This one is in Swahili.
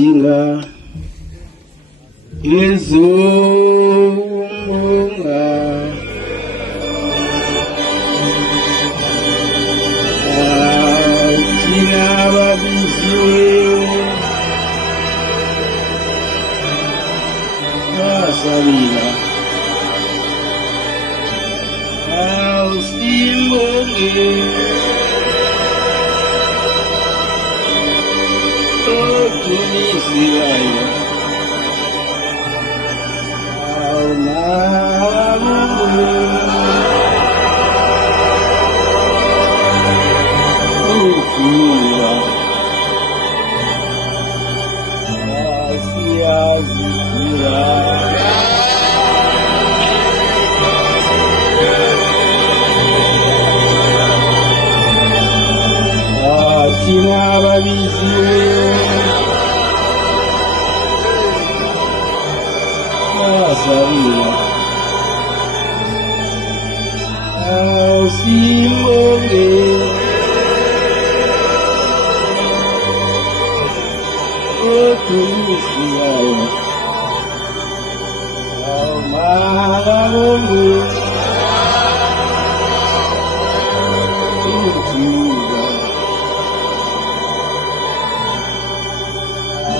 Inga izumunga kina babiziwe asabila usimbonge Tunisilayo Almamu Ufura Asia Zikira Atina Babiziwe Sabila Simbonge Tunisilayo Almamu